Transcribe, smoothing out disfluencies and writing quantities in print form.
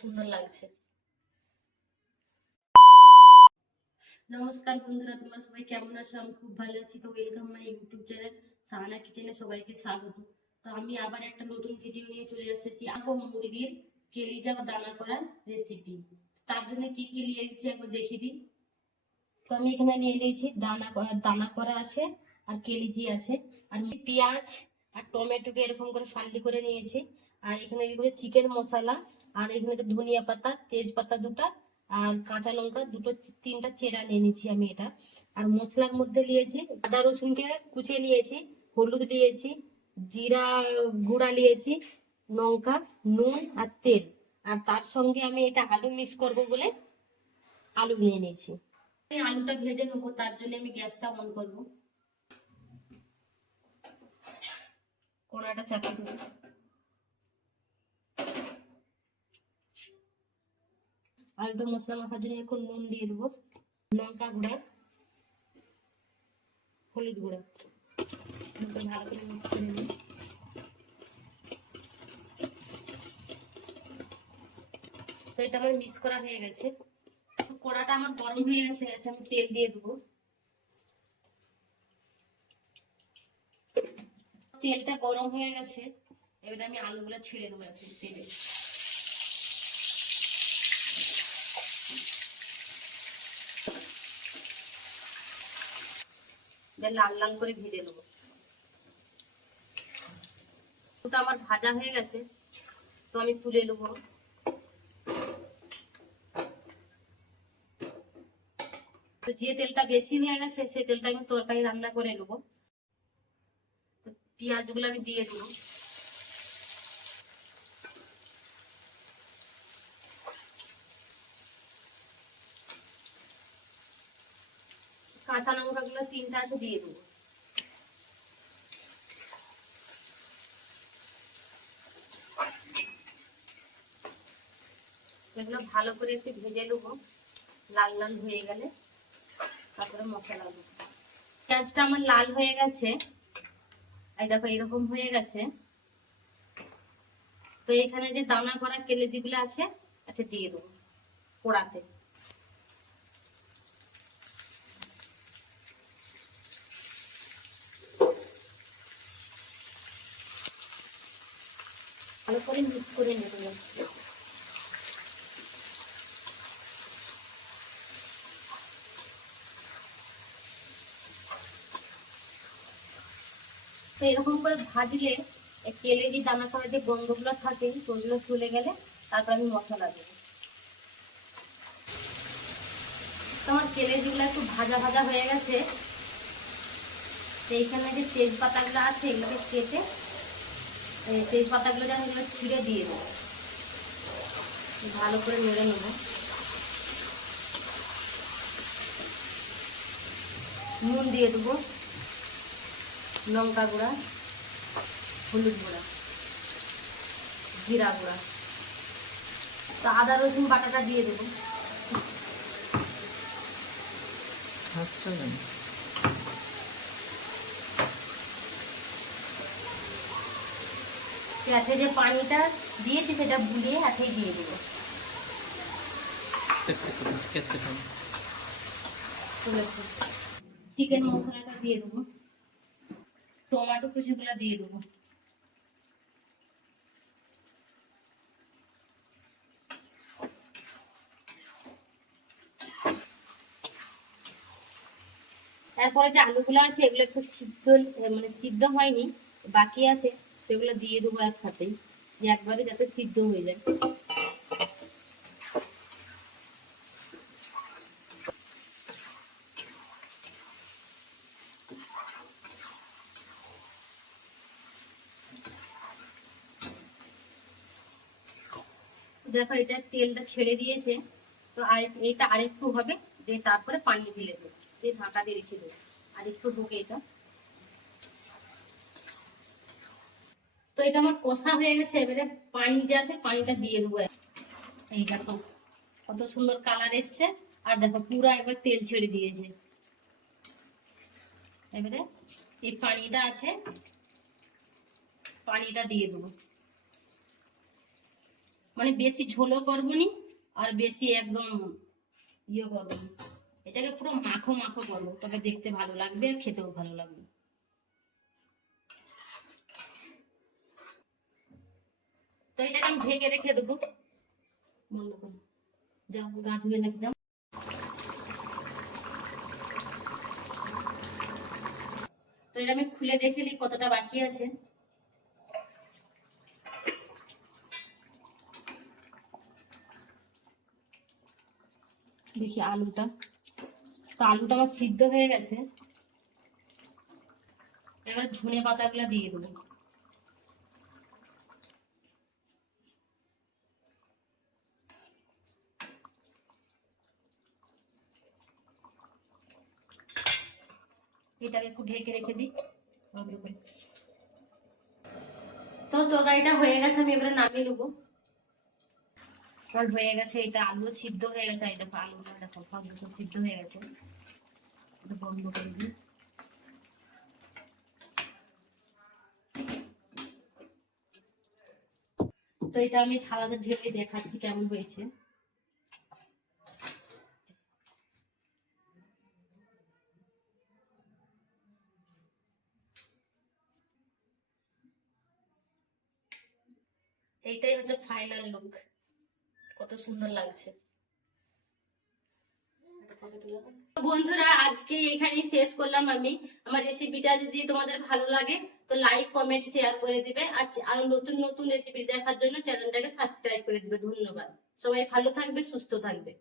সুন্দর লাগছে। নমস্কার বন্ধুরা, তোমরা সবাই কেমন আছো? আমি খুব ভালো আছি। তো welcome my YouTube channel Sahana কিচেনে সবাইকে স্বাগত। তো আমি আবার একটা নতুন ভিডিও নিয়ে চলে এসেছি। আগো মুরগির কেলিজা দানা করার রেসিপি। তার জন্য কি কি নিয়ে এসেছি একবার দেখিয়ে দিই। তো আমি এখানে নিয়ে নিয়েছি দানা করা আছে, আর কেলিজি আছে, আর পেঁয়াজ আর টমেটোকে এরকম করে ফালি করে নিয়েছি। আর এখানে চিকেন মশলা, আর এখানে ধনিয়া পাতা, তেজপাতা দুটা, আর কাঁচা লঙ্কা দুটো তিনটা চেরা নিয়ে নিয়েছি আমি এটা। আর মশলার মধ্যে নিয়েছি আদা রসুনকে কুচিয়ে নিয়েছি, হলুদ নিয়েছি, জিরা গুঁড়া নিয়েছি, লঙ্কা, নুন আর তেল। আর তার সঙ্গে আমি এটা আলু মিক্স করবো বলে আলু নিয়ে নিয়েছি। আমি আলুটা ভেজে নেবো, তার জন্য আমি গ্যাসটা অন করবো, কড়াটা চাপিয়ে দেবো। আলুটা মশলা মাখার জন্য এখন নুন দিয়ে দেবো, লঙ্কা গুঁড়া, হলুদ গুঁড়া, ভালো করে মিক্স করে নেব। তো এটা আমার মিক্স করা হয়ে গেছে। কড়াটা আমার গরম হয়ে গেছে, আমি তেল দিয়ে দেবো। তেলটা গরম হয়ে গেছে, এবারে আমি আলুগুলো ছেড়ে দেবো তেলে। লাল লাল করে ভেজে নেবো। ওটা আমার ভাজা হয়ে গেছে, তো আমি তুলে নেবো। তো যে তেলটা বেশি হয়ে গেছে সেই তেলটা আমি তরকারি রান্না করে নেবো। তো পেঁয়াজ গুলো আমি দিয়ে দেবো। কাঁচা লঙ্কা গুলো তিনটা আছে দিয়ে দেবো। এগুলো ভালো করে একটু ভেজে নেবো, লাল লাল হয়ে গেলে তারপরে মশলা দেবো। পেঁয়াজটা আমার লাল হয়ে গেছে, এই দেখো এরকম হয়ে গেছে। তো এখানে যে দানা করা কেলেজি গুলো আছে আচ্ছা দিয়ে দেবো পোড়াতে। ভালো করে মিক্স করে নেবো। তো এরকম করে ভাজলে কেলেজি দানা করা যে গন্ধগুলো থাকে ওইগুলো চলে গেলে তারপর আমি মশলা দেবো। তোমার কেলেজিগুলো একটু ভাজা ভাজা হয়ে গেছে। এইখানে যে তেজপাতাগুলো আছে এগুলোকে কেটে তেজপাতাগুলো যেন এগুলো ছিঁড়ে দিয়ে দেবো, ভালো করে নেড়ে নেবো। নুন দিয়ে দেবো, লঙ্কা গুঁড়া, হলুদ গুঁড়া, জিরা গুঁড়া। তো আদা রসুন বাটাটা দিয়ে দেবো। এতে যে পানিটা দিয়েছি সেটা বুলিয়ে এতেই দিয়ে দেবো। চিকেন মশলাটা দিয়ে দেবো, টমেটো কুচিগুলো দিয়ে দেবো। তারপরে যে আলুগুলো আছে এগুলো একটু সিদ্ধ হয়নি, বাকি আছে, সেগুলো দিয়ে দেবো একসাথেই, যে একবারে যাতে সিদ্ধ হয়ে যায়। দেখো এটা তেলটা ছেড়ে দিয়েছে। তো এটা আরেকটু হবে, দিয়ে তারপরে পানি ঢেলে দেবো, দিয়ে ঢাকা দিয়ে রেখে দেবো আর একটু ঢুকে এটা। তো এটা আমার কষা হয়ে গেছে, এবারে পানি যে আছে পানিটা দিয়ে দেবো। এই দেখো কত সুন্দর কালার এসছে, আর দেখো পুরো একবার তেল ছেড়ে দিয়েছে। এবারে এই পানিটা আছে, পানিটা দিয়ে দেবো। মানে বেশি ঝোলও করবো নি আর বেশি একদম ইয়ে করবো না। এটাকে পুরো মাখো মাখো করবো, তবে দেখতে ভালো লাগবে আর খেতেও ভালো লাগবে। তো এটাকে আমি ঢেকে রেখে দেবো। বন্ধ করো, যাও গাছবে নাকি, যাও। তো এটা আমি খুলে দেখে নিই কতটা বাকি আছে। দেখি আলুটা, তো আলুটা আমার সিদ্ধ হয়ে গেছে। এবার ধনে পাতাগুলো দিয়ে দেবো। এটাকে একটু ঢেকে রেখে দিই। তো তরকারিটা হয়ে গেছে, আমি এবারে নামিয়ে নেবো। আমার হয়ে গেছে, এটা আলু সিদ্ধ হয়ে গেছে, এটা আলুটা দেখো আলু সিদ্ধ হয়ে গেছে। এটা বন্ধ করে দিই। তো এটা আমি থালাতে ঢেলে দেখাচ্ছি কেমন হয়েছে। এইটাই হচ্ছে ফাইনাল লুক, কত সুন্দর লাগছে। বন্ধুরা আজকে এখানেই শেষ করলাম আমি। আমার রেসিপিটা যদি তোমাদের ভালো লাগে তো লাইক কমেন্ট শেয়ার করে দিবে, আর আরো নতুন নতুন রেসিপি দেখার জন্য চ্যানেলটাকে সাবস্ক্রাইব করে দিবে। ধন্যবাদ। সবাই ভালো থাকবে, সুস্থ থাকবে।